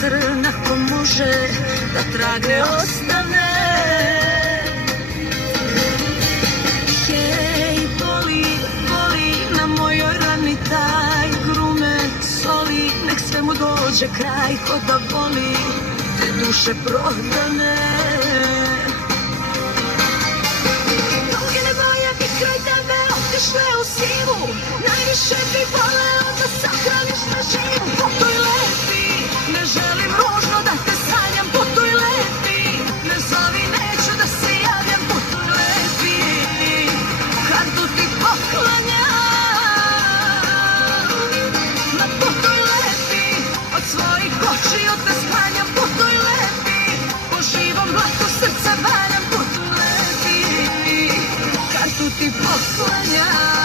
crna ko može da trag ne ostane. Hej, boli, boli na mojoj rani taj grumen soli, nek svemu dođe kraj ko da boli te duše prodane. Duge boje bi kraj tebe otišle u sivu, najviše bi voleo da sahraniš na živu. Putuj lepi, ne želim ružno da te sanjam, putuj lepi, ne zovi, neću da se javljam, putuj lepi, kartu ti poklanjam. Ma putuj lepi, od svojih očiju te sklanjam, putuj lepi, po živom blatu srca valjam, putuj lepi, kartu ti poklanjam.